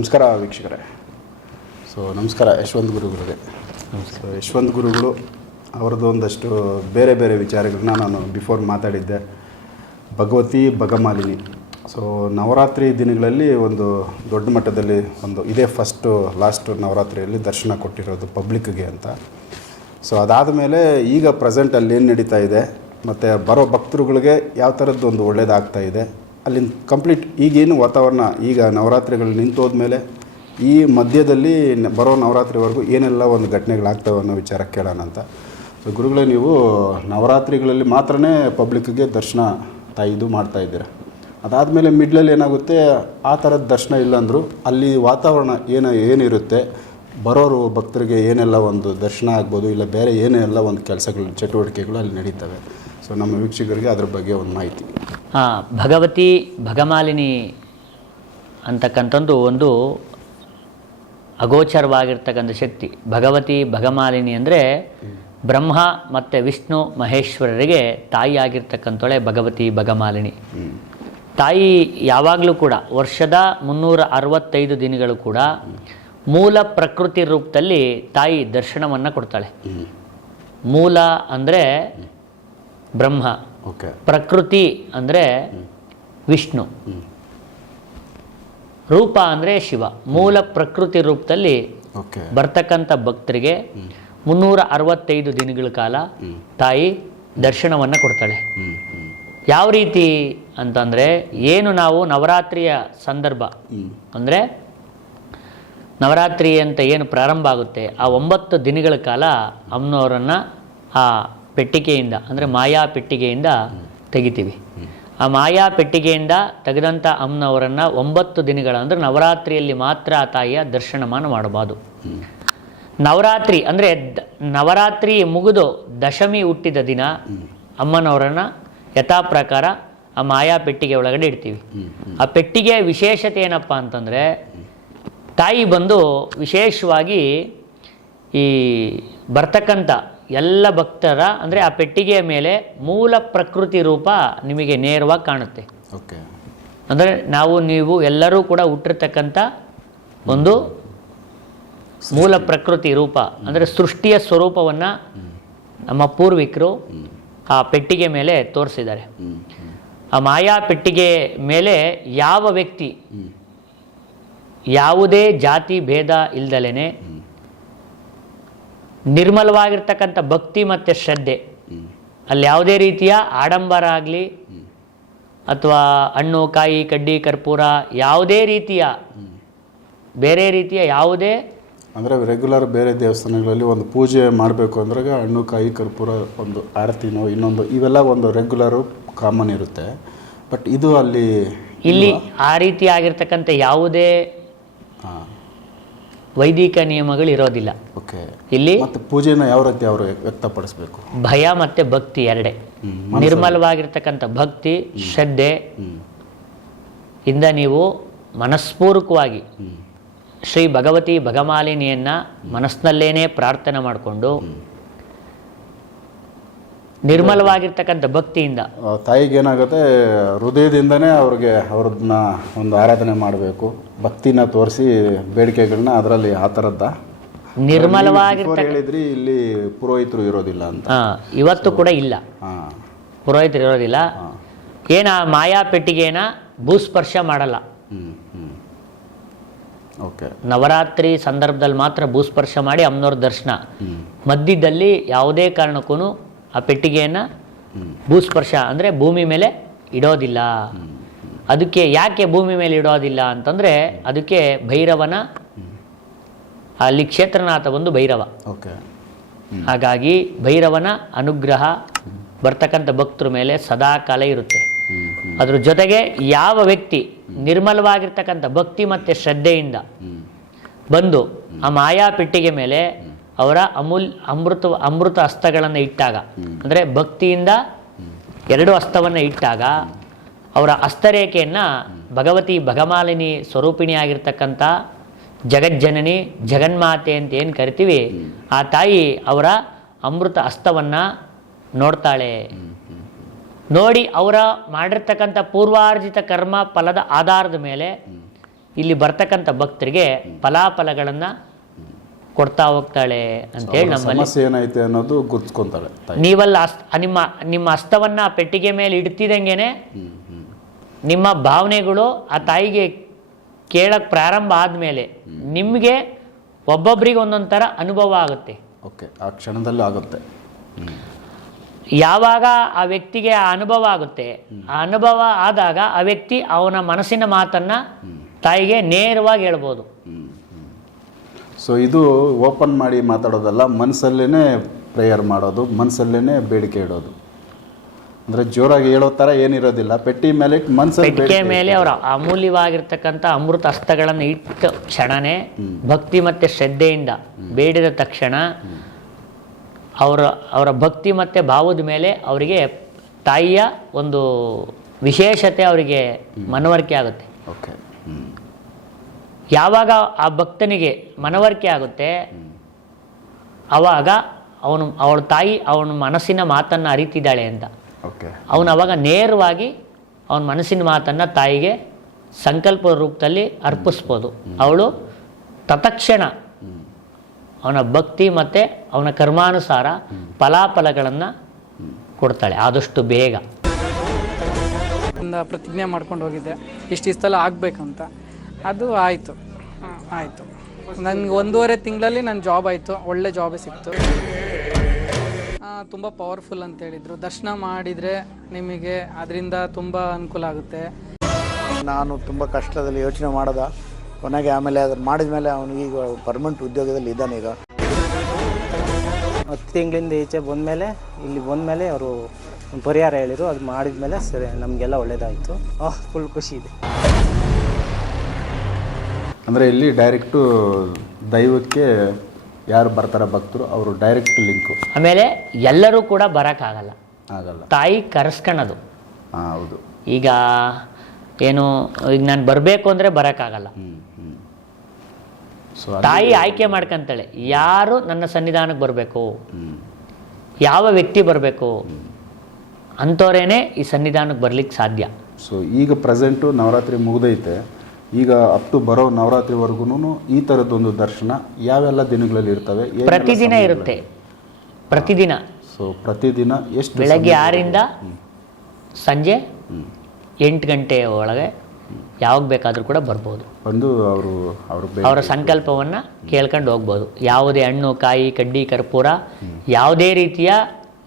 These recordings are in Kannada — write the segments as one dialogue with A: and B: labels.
A: ನಮಸ್ಕಾರ ವೀಕ್ಷಕರೇ. ಸೊ ನಮಸ್ಕಾರ ಯಶವಂತ್ ಗುರುಗಳಿಗೆ ಸೊ ಯಶವಂತ್ ಗುರುಗಳು, ಅವ್ರದ್ದು ಒಂದಷ್ಟು ಬೇರೆ ಬೇರೆ ವಿಚಾರಗಳನ್ನ ನಾನು ಬಿಫೋರ್ ಮಾತಾಡಿದ್ದೆ. ಭಗವತಿ ಭಗಮಾಲಿನಿ. ಸೊ ನವರಾತ್ರಿ ದಿನಗಳಲ್ಲಿ ಒಂದು ದೊಡ್ಡ ಮಟ್ಟದಲ್ಲಿ ಒಂದು, ಇದೇ ಫಸ್ಟು ಲಾಸ್ಟ್ ನವರಾತ್ರಿಯಲ್ಲಿ ದರ್ಶನ ಕೊಟ್ಟಿರೋದು ಪಬ್ಲಿಕ್ಗೆ ಅಂತ. ಸೊ ಅದಾದ ಮೇಲೆ ಈಗ ಪ್ರೆಸೆಂಟ್ ಅಲ್ಲಿ ಏನು ನಡೀತಾ ಇದೆ, ಮತ್ತು ಬರೋ ಭಕ್ತರುಗಳಿಗೆ ಯಾವ ಥರದ್ದು ಒಂದು ಒಳ್ಳೇದಾಗ್ತಾ ಇದೆ ಅಲ್ಲಿನ ಕಂಪ್ಲೀಟ್ ಈಗೇನು ವಾತಾವರಣ, ಈಗ ನವರಾತ್ರಿಗಳು ನಿಂತೋದ್ಮೇಲೆ ಈ ಮಧ್ಯದಲ್ಲಿ ಬರೋ ನವರಾತ್ರಿವರೆಗೂ ಏನೆಲ್ಲ ಒಂದು ಘಟನೆಗಳಾಗ್ತವೆ ಅನ್ನೋ ವಿಚಾರ ಕೇಳೋಣ ಅಂತ. ಸೊ ಗುರುಗಳೇ, ನೀವು ನವರಾತ್ರಿಗಳಲ್ಲಿ ಮಾತ್ರನೇ ಪಬ್ಲಿಕ್ಗೆ ದರ್ಶನ ತಾಯಿದು ಮಾಡ್ತಾ ಇದ್ದೀರಾ? ಅದಾದಮೇಲೆ ಮಿಡ್ಲಲ್ಲಿ ಏನಾಗುತ್ತೆ, ಆ ಥರದ ದರ್ಶನ ಇಲ್ಲಾಂದರೂ ಅಲ್ಲಿ ವಾತಾವರಣ ಏನು, ಏನಿರುತ್ತೆ, ಬರೋರು, ಭಕ್ತರಿಗೆ ಏನೆಲ್ಲ ಒಂದು ದರ್ಶನ ಆಗ್ಬೋದು, ಇಲ್ಲ ಬೇರೆ ಏನೆಲ್ಲ ಒಂದು ಕೆಲಸಗಳು, ಚಟುವಟಿಕೆಗಳು ಅಲ್ಲಿ ನಡೀತವೆ? ಸೊ ನಮ್ಮ ವೀಕ್ಷಕರಿಗೆ ಅದ್ರ ಬಗ್ಗೆ ಒಂದು ಮಾಹಿತಿ.
B: ಭಗವತಿ ಭಗಮಾಲಿನಿ ಅಂತಕ್ಕಂಥದ್ದು ಒಂದು ಅಗೋಚರವಾಗಿರ್ತಕ್ಕಂಥ ಶಕ್ತಿ. ಭಗವತಿ ಭಗಮಾಲಿನಿ ಅಂದರೆ ಬ್ರಹ್ಮ ಮತ್ತು ವಿಷ್ಣು ಮಹೇಶ್ವರರಿಗೆ ತಾಯಿಯಾಗಿರ್ತಕ್ಕಂಥಳೆ ಭಗವತಿ ಭಗಮಾಲಿನಿ. ತಾಯಿ ಯಾವಾಗಲೂ ಕೂಡ ವರ್ಷದ ಮುನ್ನೂರ ಅರವತ್ತೈದು ದಿನಗಳು ಕೂಡ ಮೂಲ ಪ್ರಕೃತಿ ರೂಪದಲ್ಲಿ ತಾಯಿ ದರ್ಶನವನ್ನು ಕೊಡ್ತಾಳೆ. ಮೂಲ ಅಂದರೆ ಬ್ರಹ್ಮ. ಪ್ರಕೃತಿ ಅಂದರೆ ವಿಷ್ಣು. ರೂಪ ಅಂದರೆ ಶಿವ. ಮೂಲ ಪ್ರಕೃತಿ ರೂಪದಲ್ಲಿ
A: ಓಕೆ.
B: ಬರ್ತಕ್ಕಂಥ ಭಕ್ತರಿಗೆ ಮುನ್ನೂರ ಅರವತ್ತೈದು ದಿನಗಳ ಕಾಲ ತಾಯಿ ದರ್ಶನವನ್ನು ಕೊಡ್ತಾಳೆ. ಯಾವ ರೀತಿ ಅಂತಂದರೆ ಏನು ನಾವು ನವರಾತ್ರಿಯ ಸಂದರ್ಭ ಅಂದರೆ ನವರಾತ್ರಿ ಅಂತ ಏನು ಪ್ರಾರಂಭ ಆಗುತ್ತೆ ಆ ಒಂಬತ್ತು ದಿನಗಳ ಕಾಲ ಅಮ್ಮನವರನ್ನು ಆ ಪೆಟ್ಟಿಗೆಯಿಂದ, ಅಂದರೆ ಮಾಯಾ ಪೆಟ್ಟಿಗೆಯಿಂದ ತೆಗಿತೀವಿ. ಆ ಮಾಯಾ ಪೆಟ್ಟಿಗೆಯಿಂದ ತೆಗೆದಂಥ ಅಮ್ಮನವರನ್ನು ಒಂಬತ್ತು ದಿನಗಳ, ಅಂದರೆ ನವರಾತ್ರಿಯಲ್ಲಿ ಮಾತ್ರ ಆ ತಾಯಿಯ ದರ್ಶನಮಾನ ಮಾಡಬಾರ್ದು ನವರಾತ್ರಿ, ಅಂದರೆ ನವರಾತ್ರಿ ಮುಗಿದು ದಶಮಿ ಹುಟ್ಟಿದ ದಿನ ಅಮ್ಮನವರನ್ನು ಯಥಾ ಪ್ರಕಾರ ಆ ಮಾಯಾ ಪೆಟ್ಟಿಗೆ ಒಳಗಡೆ ಇಡ್ತೀವಿ. ಆ ಪೆಟ್ಟಿಗೆಯ ವಿಶೇಷತೆ ಏನಪ್ಪ ಅಂತಂದರೆ, ತಾಯಿ ಬಂದು ವಿಶೇಷವಾಗಿ ಈ ಬರ್ತಕ್ಕಂಥ ಎಲ್ಲ ಭಕ್ತರ ಅಂದರೆ ಆ ಪೆಟ್ಟಿಗೆಯ ಮೇಲೆ ಮೂಲ ಪ್ರಕೃತಿ ರೂಪ ನಿಮಗೆ ನೇರವಾಗಿ ಕಾಣುತ್ತೆ.
A: ಓಕೆ.
B: ಅಂದರೆ ನಾವು ನೀವು ಎಲ್ಲರೂ ಕೂಡ ಹುಟ್ಟಿರ್ತಕ್ಕಂಥ ಒಂದು ಮೂಲ ಪ್ರಕೃತಿ ರೂಪ ಅಂದರೆ ಸೃಷ್ಟಿಯ ಸ್ವರೂಪವನ್ನು ನಮ್ಮ ಪೂರ್ವಿಕರು ಆ ಪೆಟ್ಟಿಗೆ ಮೇಲೆ ತೋರಿಸಿದ್ದಾರೆ. ಆ ಮಾಯಾ ಪೆಟ್ಟಿಗೆ ಮೇಲೆ ಯಾವ ವ್ಯಕ್ತಿ ಯಾವುದೇ ಜಾತಿ ಭೇದ ಇಲ್ದಲೇನೆ ನಿರ್ಮಲವಾಗಿರ್ತಕ್ಕಂಥ ಭಕ್ತಿ ಮತ್ತು ಶ್ರದ್ಧೆ. ಅಲ್ಲಿ ಯಾವುದೇ ರೀತಿಯ ಆಡಂಬರ ಆಗಲಿ ಅಥವಾ ಹಣ್ಣು ಕಾಯಿ ಕಡ್ಡಿ ಕರ್ಪೂರ ಯಾವುದೇ ರೀತಿಯ ಬೇರೆ ರೀತಿಯ ಯಾವುದೇ
A: ಅಂದರೆ ರೆಗ್ಯುಲರ್ ಬೇರೆ ದೇವಸ್ಥಾನಗಳಲ್ಲಿ ಒಂದು ಪೂಜೆ ಮಾಡಬೇಕು ಅಂದ್ರೆ ಹಣ್ಣು ಕಾಯಿ ಕರ್ಪೂರ ಒಂದು ಆರತಿನೋ ಇನ್ನೊಂದು ಇವೆಲ್ಲ ಒಂದು ರೆಗ್ಯುಲರು ಕಾಮನ್ ಇರುತ್ತೆ. ಬಟ್ ಇದು ಅಲ್ಲಿ
B: ಇಲ್ಲಿ ಆ ರೀತಿ ಆಗಿರ್ತಕ್ಕಂಥ ಯಾವುದೇ ವೈದಿಕ ನಿಯಮಗಳು ಇರೋದಿಲ್ಲ.
A: ಓಕೆ
B: ಇಲ್ಲಿ
A: ಪೂಜೆನ ಯಾವ ರೀತಿ ಅವರು ವ್ಯಕ್ತಪಡಿಸಬೇಕು?
B: ಭಯ ಮತ್ತೆ ಭಕ್ತಿ ಎರಡೇ. ನಿರ್ಮಲವಾಗಿರ್ತಕ್ಕಂಥ ಭಕ್ತಿ ಶ್ರದ್ಧೆ ಇಂದ ನೀವು ಮನಸ್ಪೂರ್ವಕವಾಗಿ ಶ್ರೀ ಭಗವತಿ ಭಗಮಾಲಿನಿಯನ್ನ ಮನಸ್ಸಿನಲ್ಲೇನೆ ಪ್ರಾರ್ಥನೆ ಮಾಡಿಕೊಂಡು ನಿರ್ಮಲವಾಗಿರ್ತಕ್ಕಂಥ ಭಕ್ತಿಯಿಂದ.
A: ತಾಯಿಗೆ ಏನಾಗುತ್ತೆ? ಹೃದಯದಿಂದನೇ ಅವ್ರಿಗೆ ಅವ್ರದ್ನ ಒಂದು ಆರಾಧನೆ ಮಾಡಬೇಕು. ಭಕ್ತಿನ ತೋರಿಸಿ ಬೇಡಿಕೆಗಳನ್ನ ಅದರಲ್ಲಿ ಆ ಥರದ್ದ.
B: ನಿರ್ಮಲವಾಗಿರ್ತ
A: ಹೇಳಿದ್ರಿ ಇಲ್ಲಿ ಪುರೋಹಿತರು ಇರೋದಿಲ್ಲ ಅಂತ.
B: ಇವತ್ತು ಕೂಡ ಇಲ್ಲ. ಪುರೋಹಿತರು ಇರೋದಿಲ್ಲ. ಏನ ಮಾಯಾ ಪೆಟ್ಟಿಗೆನ ಭೂಸ್ಪರ್ಶ ಮಾಡಲ್ಲ. ನವರಾತ್ರಿ ಸಂದರ್ಭದಲ್ಲಿ ಮಾತ್ರ ಭೂಸ್ಪರ್ಶ ಮಾಡಿ ಅಮ್ಮನವ್ರ ದರ್ಶನ. ಮಧ್ಯದಲ್ಲಿ ಯಾವುದೇ ಕಾರಣಕ್ಕೂ ಆ ಪೆಟ್ಟಿಗೆಯನ್ನು ಭೂಸ್ಪರ್ಶ ಅಂದರೆ ಭೂಮಿ ಮೇಲೆ ಇಡೋದಿಲ್ಲ. ಅದಕ್ಕೆ ಯಾಕೆ ಭೂಮಿ ಮೇಲೆ ಇಡೋದಿಲ್ಲ ಅಂತಂದರೆ ಅದಕ್ಕೆ ಭೈರವನ ಅಲ್ಲಿ ಕ್ಷೇತ್ರನಾಥ ಒಂದು ಭೈರವ.
A: ಓಕೆ.
B: ಹಾಗಾಗಿ ಭೈರವನ ಅನುಗ್ರಹ ಬರ್ತಕ್ಕಂಥ ಭಕ್ತರ ಮೇಲೆ ಸದಾ ಕಾಲ ಇರುತ್ತೆ. ಅದ್ರ ಜೊತೆಗೆ ಯಾವ ವ್ಯಕ್ತಿ ನಿರ್ಮಲವಾಗಿರ್ತಕ್ಕಂಥ ಭಕ್ತಿ ಮತ್ತು ಶ್ರದ್ಧೆಯಿಂದ ಬಂದು ಆ ಮಾಯಾ ಪೆಟ್ಟಿಗೆ ಮೇಲೆ ಅವರ ಅಮೂಲ್ ಅಮೃತ ಅಮೃತ ಹಸ್ತಗಳನ್ನು ಇಟ್ಟಾಗ. ಅಂದರೆ ಭಕ್ತಿಯಿಂದ ಎರಡು ಹಸ್ತವನ್ನು ಇಟ್ಟಾಗ ಅವರ ಹಸ್ತರೇಖೆಯನ್ನು ಭಗವತಿ ಭಗಮಾಲಿನಿ ಸ್ವರೂಪಿಣಿಯಾಗಿರ್ತಕ್ಕಂಥ ಜಗಜ್ಜನನಿ ಜಗನ್ಮಾತೆ ಅಂತ ಏನು ಕರಿತೀವಿ, ಆ ತಾಯಿ ಅವರ ಅಮೃತ ಹಸ್ತವನ್ನು ನೋಡ್ತಾಳೆ. ನೋಡಿ ಅವರ ಮಾಡಿರ್ತಕ್ಕಂಥ ಪೂರ್ವಾರ್ಜಿತ ಕರ್ಮ ಫಲದ ಆಧಾರದ ಮೇಲೆ ಇಲ್ಲಿ ಬರ್ತಕ್ಕಂಥ ಭಕ್ತರಿಗೆ ಫಲಾಫಲಗಳನ್ನು ಕೊಡ್ತಾ ಹೋಗ್ತಾಳೆ ಅಂತ
A: ಹೇಳಿ
B: ನಮ್ಮ
A: ಸಮಸ್ಯೆ ಏನೈತೆ ಅನ್ನೋದು ಗುರ್ತ್ಕೊಂತಾರೆ ತಾಯಿ.
B: ನೀವಲ್ಲ ನಿಮ್ಮ ನಿಮ್ಮ ಅಸ್ತವನ್ನ ಆ ಪೆಟ್ಟಿಗೆ ಮೇಲೆ ಇಡ್ತಿದಂಗೆನೆ ನಿಮ್ಮ ಭಾವನೆಗಳು ಆ ತಾಯಿಗೆ ಕೇಳಕ್ಕೆ ಪ್ರಾರಂಭ ಆದಮೇಲೆ ನಿಮಗೆ ಒಬ್ಬೊಬ್ರಿಗೆ ಒಂದೊಂದು ಥರ ಅನುಭವ ಆಗುತ್ತೆ.
A: ಓಕೆ ಆ ಕ್ಷಣದಲ್ಲೂ ಆಗುತ್ತೆ.
B: ಯಾವಾಗ ಆ ವ್ಯಕ್ತಿಗೆ ಆ ಅನುಭವ ಆಗುತ್ತೆ ಆ ಅನುಭವ ಆದಾಗ ಆ ವ್ಯಕ್ತಿ ಅವನ ಮನಸ್ಸಿನ ಮಾತನ್ನು ತಾಯಿಗೆ ನೇರವಾಗಿ ಹೇಳ್ಬೋದು.
A: ಸೊ ಇದು ಓಪನ್ ಮಾಡಿ ಮಾತಾಡೋದಲ್ಲ ಮನಸ್ಸಲ್ಲೇ ಪ್ರೇಯರ್ ಮಾಡೋದು ಮನಸ್ಸಲ್ಲೇ ಬೇಡಿಕೆ ಇಡೋದು. ಅಂದರೆ ಜೋರಾಗಿ ಹೇಳೋ ಥರ ಏನಿರೋದಿಲ್ಲ ಪೆಟ್ಟಿ ಮೇಲೆ ಇಟ್ಟು ಮನಸ್ಸಲ್ಲಿ ಬೇಡಿಕೆ
B: ಮೇಲೆ ಅವರ ಅಮೂಲ್ಯವಾಗಿರ್ತಕ್ಕಂಥ ಅಮೃತ ಹಸ್ತಗಳನ್ನು ಇಟ್ಟ ಕ್ಷಣನೇ ಭಕ್ತಿ ಮತ್ತು ಶ್ರದ್ಧೆಯಿಂದ ಬೇಡಿದ ತಕ್ಷಣ ಅವರ ಅವರ ಭಕ್ತಿ ಮತ್ತು ಭಾವದ ಮೇಲೆ ಅವರಿಗೆ ತಾಯಿಯ ಒಂದು ವಿಶೇಷತೆ ಅವರಿಗೆ ಮನವರಿಕೆ ಆಗುತ್ತೆ.
A: ಓಕೆ
B: ಯಾವಾಗ ಆ ಭಕ್ತನಿಗೆ ಮನವರಿಕೆ ಆಗುತ್ತೆ ಅವಾಗ ಅವನು ಅವಳ ತಾಯಿ ಅವನ ಮನಸ್ಸಿನ ಮಾತನ್ನು ಅರಿತಿದ್ದಾಳೆ ಅಂತ.
A: ಓಕೆ
B: ಅವನು ಅವಾಗ ನೇರವಾಗಿ ಅವನ ಮನಸ್ಸಿನ ಮಾತನ್ನು ತಾಯಿಗೆ ಸಂಕಲ್ಪ ರೂಪದಲ್ಲಿ ಅರ್ಪಿಸ್ಬೋದು. ಅವಳು ತತ್ಕ್ಷಣ ಅವನ ಭಕ್ತಿ ಮತ್ತು ಅವನ ಕರ್ಮಾನುಸಾರ ಫಲಾಫಲಗಳನ್ನು ಕೊಡ್ತಾಳೆ ಆದಷ್ಟು ಬೇಗ.
C: ಪ್ರತಿಜ್ಞೆ ಮಾಡ್ಕೊಂಡು ಹೋಗಿದ್ದೆ ಇಷ್ಟು ಇಷ್ಟೆಲ್ಲ ಆಗಬೇಕಂತ. ಅದು ಆಯಿತು. ಆಯಿತು. ನನಗೆ ಒಂದೂವರೆ ತಿಂಗಳಲ್ಲಿ ನನ್ನ ಜಾಬ್ ಆಯಿತು. ಒಳ್ಳೆ ಜಾಬ್ ಸಿಕ್ತು. ತುಂಬ ಪವರ್ಫುಲ್ ಅಂತ ಹೇಳಿದ್ರು. ದರ್ಶನ ಮಾಡಿದರೆ ನಿಮಗೆ ಅದರಿಂದ ತುಂಬ ಅನುಕೂಲ ಆಗುತ್ತೆ.
D: ನಾನು ತುಂಬ ಕಷ್ಟದಲ್ಲಿ ಯೋಚನೆ ಮಾಡಿದ. ಕೊನೆಗೆ ಆಮೇಲೆ ಅದನ್ನು ಮಾಡಿದ ಮೇಲೆ ಅವನು ಈಗ ಪರ್ಮನೆಂಟ್ ಉದ್ಯೋಗದಲ್ಲಿ ಇದ್ದಾನೆ ಈಗ.
E: ಹತ್ತು ತಿಂಗಳಿಂದ ಈಚೆ ಬಂದಮೇಲೆ ಇಲ್ಲಿ ಬಂದಮೇಲೆ ಅವರು ಪರಿಹಾರ ಹೇಳಿದರು. ಅದು ಮಾಡಿದ ಮೇಲೆ ಸರಿ ನಮಗೆಲ್ಲ ಒಳ್ಳೇದಾಯಿತು. ಫುಲ್ ಖುಷಿ ಇದೆ.
A: ಅಂದರೆ ಇಲ್ಲಿ ಡೈರೆಕ್ಟು ದೈವಕ್ಕೆ ಯಾರು ಬರ್ತಾರೆ ಭಕ್ತರು ಅವರು ಡೈರೆಕ್ಟ್ ಲಿಂಕು
B: ಆಮೇಲೆ ಎಲ್ಲರೂ ಕೂಡ ಬರೋಕ್ಕಾಗಲ್ಲ.
A: ಆಗಲ್ಲ.
B: ತಾಯಿ ಕರೆಸ್ಕೊಳ್ಳೋದು
A: ಹಾಂ ಹೌದು.
B: ಈಗ ಏನು ಈಗ ನಾನು ಬರಬೇಕು ಅಂದರೆ ಬರೋಕ್ಕಾಗಲ್ಲ. ತಾಯಿ ಆಯ್ಕೆ ಮಾಡ್ಕೊಂತಾಳೆ. ಯಾರು ನನ್ನ ಸನ್ನಿಧಾನಕ್ಕೆ ಬರಬೇಕು? ಯಾವ ವ್ಯಕ್ತಿ ಬರಬೇಕು? ಅಂಥವ್ರೇನೆ ಈ ಸನ್ನಿಧಾನಕ್ಕೆ ಬರ್ಲಿಕ್ಕೆ ಸಾಧ್ಯ.
A: ಸೊ ಈಗ ಪ್ರೆಸೆಂಟು ನವರಾತ್ರಿ ಮುಗ್ದೈತೆ. ಈಗ ಅಪ್ ಟು ಬರೋ ನವರಾತ್ರಿವರೆಗೂ ಈ ಥರದ್ದೊಂದು ದರ್ಶನ ಯಾವೆಲ್ಲ ದಿನಗಳಲ್ಲಿ ಇರ್ತವೆ
B: ಪ್ರತಿದಿನ ಇರುತ್ತೆ. ಪ್ರತಿದಿನ.
A: ಸೊ ಪ್ರತಿದಿನ ಎಷ್ಟು
B: ಬೆಳಗ್ಗೆ? ಆರಿಂದ ಸಂಜೆ. ಎಂಟು ಗಂಟೆ ಒಳಗೆ ಯಾವಾಗ ಬೇಕಾದರೂ ಕೂಡ ಬರ್ಬೋದು.
A: ಬಂದು ಅವರು ಅವರು
B: ಅವರ ಸಂಕಲ್ಪವನ್ನು ಕೇಳ್ಕೊಂಡು ಹೋಗ್ಬೋದು. ಯಾವುದೇ ಹಣ್ಣು ಕಾಯಿ ಕಡ್ಡಿ ಕರ್ಪೂರ ಯಾವುದೇ ರೀತಿಯ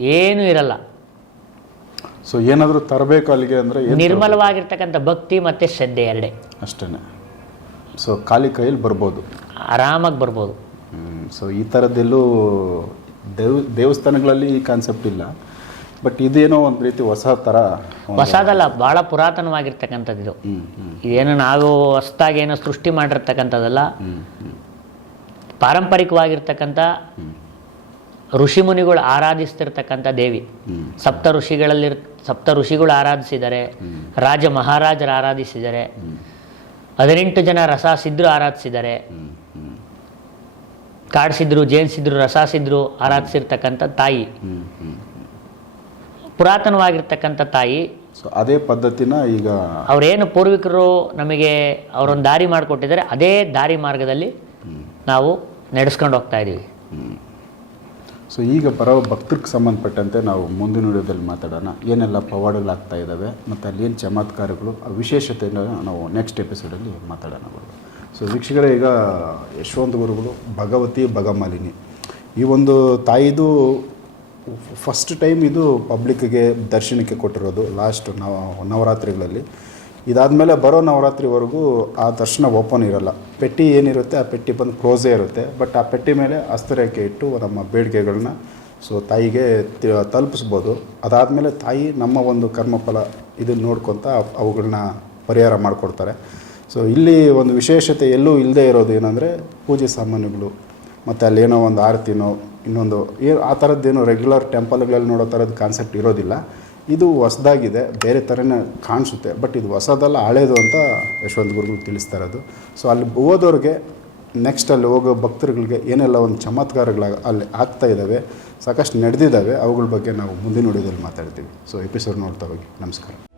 B: ಏನೂ ಇರಲ್ಲ.
A: ಸೊ ಏನಾದರೂ ತರಬೇಕು ಅಲ್ಲಿಗೆ ಅಂದರೆ
B: ನಿರ್ಮಲವಾಗಿರ್ತಕ್ಕಂಥ ಭಕ್ತಿ ಮತ್ತು ಶ್ರದ್ಧೆ ಎರಡೇ.
A: ಅಷ್ಟೇ ಸೊ ಖಾಲಿ ಕೈಯಲ್ಲಿ ಬರ್ಬೋದು.
B: ಆರಾಮಾಗಿ ಬರ್ಬೋದು.
A: ಸೊ ಈ ಥರದ್ದೆಲ್ಲೂ ದೇವ್ ದೇವಸ್ಥಾನಗಳಲ್ಲಿ ಈ ಕಾನ್ಸೆಪ್ಟ್ ಇಲ್ಲ. ಬಟ್ ಇದೇನೋ ಒಂದು ರೀತಿ ಹೊಸ ಥರ
B: ಹೊಸದಲ್ಲ ಭಾಳ ಪುರಾತನವಾಗಿರ್ತಕ್ಕಂಥದ್ದು ಇದು. ಇದೇನು ನಾವು ಹೊಸ್ದಾಗಿ ಏನೋ ಸೃಷ್ಟಿ ಮಾಡಿರ್ತಕ್ಕಂಥದ್ದಲ್ಲ. ಪಾರಂಪರಿಕವಾಗಿರ್ತಕ್ಕಂಥ ಋಷಿಮುನಿಗಳು ಆರಾಧಿಸ್ತಿರ್ತಕ್ಕಂಥ ದೇವಿ. ಸಪ್ತ ಋಷಿಗಳಲ್ಲಿ ಸಪ್ತ ಋಷಿಗಳು ಆರಾಧಿಸಿದ್ದಾರೆ ರಾಜ ಮಹಾರಾಜರು ಆರಾಧಿಸಿದ್ದಾರೆ ಹದಿನೆಂಟು ಜನ ರಸಾಸಿದ್ರು ಆರಾಧಿಸಿದ್ದಾರೆ ಕಾಡಿಸಿದ್ರು ಜೇನಿಸಿದ್ರು ರಸಾಸಿದ್ರು ಆರಾಧಿಸಿರ್ತಕ್ಕಂಥ ತಾಯಿ. ಪುರಾತನವಾಗಿರ್ತಕ್ಕಂಥ ತಾಯಿ.
A: ಅದೇ ಪದ್ಧತಿನ ಈಗ
B: ಅವರೇನು ಪೂರ್ವಿಕರು ನಮಗೆ ಅವರೊಂದು ದಾರಿ ಮಾಡಿಕೊಟ್ಟಿದ್ದಾರೆ ಅದೇ ದಾರಿ ಮಾರ್ಗದಲ್ಲಿ ನಾವು ನಡೆಸ್ಕೊಂಡು ಹೋಗ್ತಾ ಇದ್ದೀವಿ.
A: ಸೊ ಈಗ ಬರೋ ಭಕ್ತರಿಗೆ ಸಂಬಂಧಪಟ್ಟಂತೆ ನಾವು ಮುಂದಿನ ವಿಡಿಯೋದಲ್ಲಿ ಮಾತಾಡೋಣ. ಏನೆಲ್ಲ ಪವಾಡಗಳಾಗ್ತಾ ಇದ್ದಾವೆ ಮತ್ತು ಅಲ್ಲಿ ಏನು ಚಮತ್ಕಾರಗಳು ವಿಶೇಷತೆಯನ್ನು ನಾವು ನೆಕ್ಸ್ಟ್ ಎಪಿಸೋಡಲ್ಲಿ ಮಾತಾಡೋಣ ಸೊ ವೀಕ್ಷಕರೇ, ಈಗ ಯಶವಂತ ಗುರುಗಳು, ಭಗವತಿ ಭಗಮಾಲಿನಿ. ಈ ಒಂದು ತಾಯಿದು ಫಸ್ಟ್ ಟೈಮ್ ಇದು ಪಬ್ಲಿಕ್ಗೆ ದರ್ಶನಕ್ಕೆ ಕೊಟ್ಟಿರೋದು ಲಾಸ್ಟ್ ನವ, ನವರಾತ್ರಿಗಳಲ್ಲಿ. ಇದಾದಮೇಲೆ ಬರೋ ನವರಾತ್ರಿವರೆಗೂ ಆ ದರ್ಶನ ಓಪನ್ ಇರಲ್ಲ. ಪೆಟ್ಟಿ ಏನಿರುತ್ತೆ ಆ ಪೆಟ್ಟಿ ಬಂದು ಕ್ಲೋಸೇ ಇರುತ್ತೆ. ಬಟ್ ಆ ಪೆಟ್ಟಿ ಮೇಲೆ ಹಸ್ತರೇಖೆ ಇಟ್ಟು ನಮ್ಮ ಬೇಡಿಕೆಗಳನ್ನ ಸೊ ತಾಯಿಗೆ ತಲುಪಿಸ್ಬೋದು. ಅದಾದಮೇಲೆ ತಾಯಿ ನಮ್ಮ ಒಂದು ಕರ್ಮಫಲ ಇದನ್ನು ನೋಡ್ಕೊತ ಅವುಗಳನ್ನ ಪರಿಹಾರ ಮಾಡಿಕೊಡ್ತಾರೆ. ಸೊ ಇಲ್ಲಿ ಒಂದು ವಿಶೇಷತೆ ಎಲ್ಲೂ ಇಲ್ಲದೆ ಇರೋದು ಏನಂದರೆ ಪೂಜೆ ಸಾಮಾನುಗಳು ಮತ್ತು ಅಲ್ಲೇನೋ ಒಂದು ಆರತಿನೋ, ಇನ್ನೊಂದು ಏನು ಆ ಥರದ್ದೇನು ರೆಗ್ಯುಲರ್ ಟೆಂಪಲ್ಗಳಲ್ಲಿ ನೋಡೋ ಥರದ್ದು ಕಾನ್ಸೆಪ್ಟ್ ಇರೋದಿಲ್ಲ. ಇದು ಹೊಸದಾಗಿದೆ, ಬೇರೆ ಥರನೇ ಕಾಣಿಸುತ್ತೆ, ಬಟ್ ಇದು ಹೊಸದಲ್ಲ, ಹಳೇದು ಅಂತ ಯಶವಂತ ಗುರುಗಳು ತಿಳಿಸ್ತಾ ಇರೋದು. ಸೊ ಅಲ್ಲಿ ಹೋದವ್ರಿಗೆ ನೆಕ್ಸ್ಟ್ ಅಲ್ಲಿ ಹೋಗೋ ಭಕ್ತರುಗಳಿಗೆ ಏನೆಲ್ಲ ಒಂದು ಚಮತ್ಕಾರಗಳ ಅಲ್ಲಿ ಆಗ್ತಾ ಇದ್ದಾವೆ, ಸಾಕಷ್ಟು ನಡೆದಿದ್ದಾವೆ, ಅವುಗಳ ಬಗ್ಗೆ ನಾವು ಮುಂದಿನ ವಿಡಿಯೋದಲ್ಲಿ ಮಾತಾಡ್ತೀವಿ. ಸೊ ಎಪಿಸೋಡ್ ನೋಡ್ತಾ ಹೋಗಿ. ನಮಸ್ಕಾರ.